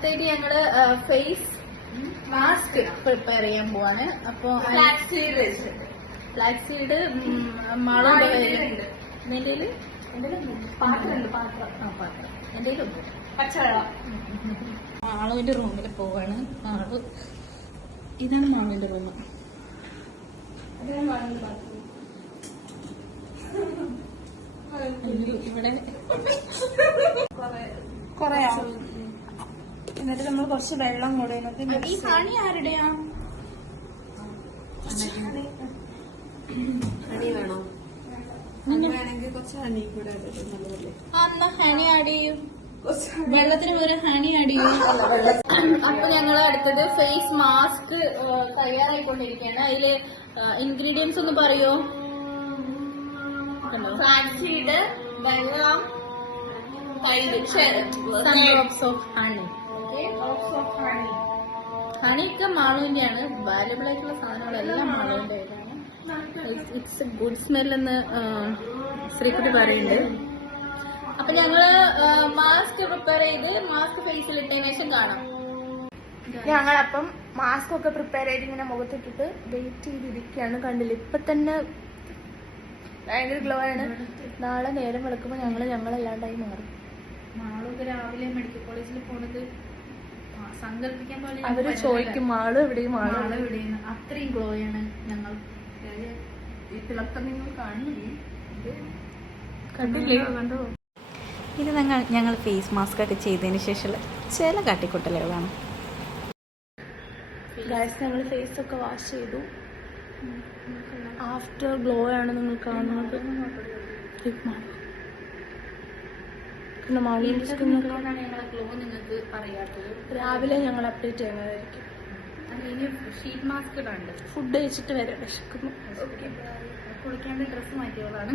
അടുത്തായിട്ട് ഞങ്ങള് face mask prepare ചെയ്യാൻ പോവാണ്. അപ്പൊ ഫ്ലാക്സ് സീഡ് മാളുണ്ട്. എന്റെ പാത്രം എന്റെ പച്ചവെള്ളം. മാളുവിന്റെ റൂമിൽ പോവാണ്. മാളു ഇതാണ് മാളുവിന്റെ റൂം. ഇവിടെ കൊറയാ. എന്നിട്ട് നമ്മൾ കുറച്ച് വെള്ളം കൂടെ. ഈ ഹണി ആരുടെയാ? ഹണി വേണോ? ഹണി വേണമെങ്കിൽ കുറച്ച് ഹണി കൂടെ നല്ലതല്ലേ? എന്നാ ഹണി ആഡ് ചെയ്യും. വെള്ളത്തിന് ഒരു ഹണി ആഡ് ചെയ്യും. അപ്പൊ ഞങ്ങള് അടുത്തത് ഫേസ് മാസ്ക് തയ്യാറായിക്കൊണ്ടിരിക്കുകയാണ്. അതില് ഇൻഗ്രീഡിയൻസ് ഒന്ന് പറയോ? ഫ്ലാക്സീഡ്, വെള്ളം, ഹണിയൊക്കെ മാളുവിന്റെയാണ്. വാല്യബിൾ ആയിട്ടുള്ള സാധനങ്ങളെല്ലാം മാളുവിന്റെ കയ്യിലാണ്. ഇറ്റ്സ് എ ഗുഡ് സ്മെൽ എന്ന് ശ്രീകുട്ടി പറയുന്നുണ്ട്. അപ്പൊ ഞങ്ങള് മാസ്ക് പ്രിപ്പയർ ചെയ്ത് മാസ്ക് ഫേസിൽ ഇട്ടതിന് ശേഷം കാണാം. ഞങ്ങളപ്പം മാസ്ക് ഒക്കെ പ്രിപ്പയർ ചെയ്ത് ഇങ്ങനെ മുഖത്തിട്ടിട്ട് വെയിറ്റ് ചെയ്തിരിക്കുകയാണ്. കണ്ടില്ല, ഇപ്പൊ തന്നെ ഭയങ്കര ഗ്ലോ ആണ്. നാളെ നേരം വെളുക്കുമ്പോ ഞങ്ങളല്ലാണ്ടായി മാറും. മാളൊക്കെ രാവിലെ മെഡിക്കൽ കോളേജിൽ പോണത് സങ്കല്പിക്കാൻ പോലെ. അവര് ചോദിക്കും മാള് എവിടെയും മാള് എവിടെയാണ്. അത്രയും ഗ്ലോ ആണ് ഞങ്ങൾ. ഈ തിളക്കം നിങ്ങൾ കാണുന്നില്ലേ? കണ്ടില്ലേ? കണ്ടോ? ഇത് ഞങ്ങൾ ഫേസ് മാസ്ക് ഒക്കെ ചെയ്തതിന് ശേഷമുള്ള ചില കാട്ടിക്കൂട്ടലുകളാണ്. ഞങ്ങൾ ഫേസ് ഒക്കെ വാഷ് ചെയ്തു. ആഫ്റ്റർ ഗ്ലോ ആണ് നിങ്ങൾ കാണുന്നത്. രാവിലെ ഞങ്ങൾ അപ്ഡേറ്റ് ചെയ്യുന്നതായിരിക്കും. ഷീറ്റ് മാസ്ക് ഇടാണ്ട് ഫുഡ് കഴിച്ചിട്ട് വരെ വിശക്കുന്നു. കുളിക്കാണ്ട് ഡ്രസ്സ് മാറ്റിയതാണ്.